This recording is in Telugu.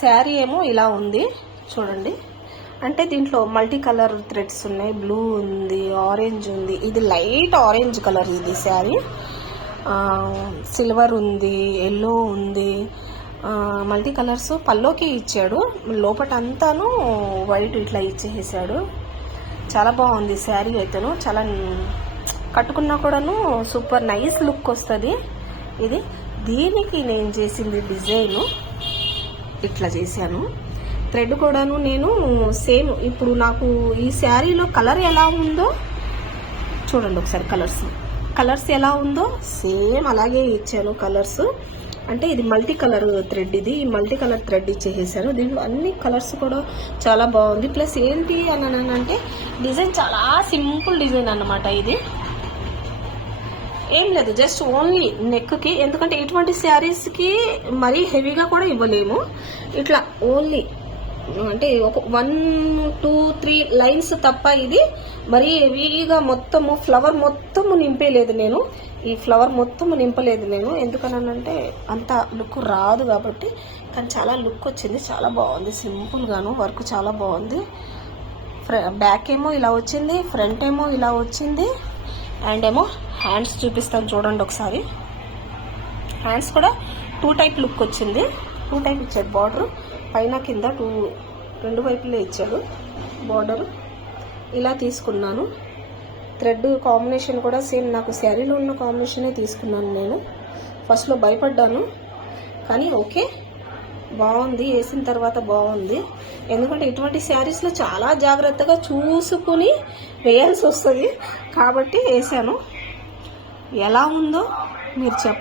శారీ ఏమో ఇలా ఉంది చూడండి. అంటే దీంట్లో మల్టీ కలర్ థ్రెడ్స్ ఉన్నాయి. బ్లూ ఉంది, ఆరెంజ్ ఉంది, ఇది లైట్ ఆరెంజ్ కలర్ ఇది శారీ. సిల్వర్ ఉంది, ఎల్లో ఉంది, మల్టీ కలర్స్ పల్లోకి ఇచ్చాడు. లోపట అంతాను వైట్ ఇట్లా ఇచ్చేసాడు. చాలా బాగుంది శారీ అయితేను. చాలా కట్టుకున్నా కూడాను సూపర్ నైస్ లుక్ వస్తుంది ఇది. దీనికి నేను చేసింది డిజైను ఇట్లా చేశాను. థ్రెడ్ కూడాను నేను సేమ్ ఇప్పుడు నాకు ఈ శారీలో కలర్ ఎలా ఉందో చూడండి ఒకసారి. కలర్స్ ఎలా ఉందో సేమ్ అలాగే ఇచ్చాను కలర్స్. అంటే ఇది మల్టీ కలర్ థ్రెడ్, ఇది మల్టీ కలర్ థ్రెడ్ ఇచ్చేసాను. దీంట్లో అన్ని కలర్స్ కూడా చాలా బాగుంది. ప్లస్ ఏంటి అని అంటే డిజైన్ చాలా సింపుల్ డిజైన్ అన్నమాట. ఇది ఏం లేదు, జస్ట్ ఓన్లీ నెక్కి. ఎందుకంటే ఇటువంటి శారీస్కి మరీ హెవీగా కూడా ఇవ్వలేము. ఇట్లా ఓన్లీ అంటే ఒక 1, 2, 3 లైన్స్ తప్ప ఇది మరీ హెవీగా మొత్తము ఫ్లవర్ మొత్తము నింపేలేదు నేను. ఈ ఫ్లవర్ మొత్తము నింపలేదు నేను, ఎందుకనంటే అంత లుక్ రాదు కాబట్టి. కానీ చాలా లుక్ వచ్చింది, చాలా బాగుంది. సింపుల్గాను వర్క్ చాలా బాగుంది. బ్యాక్ ఏమో ఇలా వచ్చింది, ఫ్రంట్ ఏమో ఇలా వచ్చింది. అండ్ ఏమో హ్యాండ్స్ చూపిస్తాను చూడండి ఒకసారి. హ్యాండ్స్ కూడా 2 టైప్ లుక్ వచ్చింది. 2 టైప్ ఇచ్చాడు. బార్డర్ పైన కింద 2 వైపులే ఇచ్చాడు బార్డర్. ఇలా తీసుకున్నాను. థ్రెడ్ కాంబినేషన్ కూడా సేమ్ నాకు శారీలో ఉన్న కాంబినేషనే తీసుకున్నాను నేను. ఫస్ట్లో భయపడ్డాను కానీ ఓకే బాగుంది. వేసిన తర్వాత బాగుంది. ఎందుకంటే ఇటువంటి శారీస్లో చాలా జాగ్రత్తగా చూసుకుని వేయాల్సి వస్తుంది కాబట్టి వేసాను. ఎలా ఉందో మీరు చెప్పండి.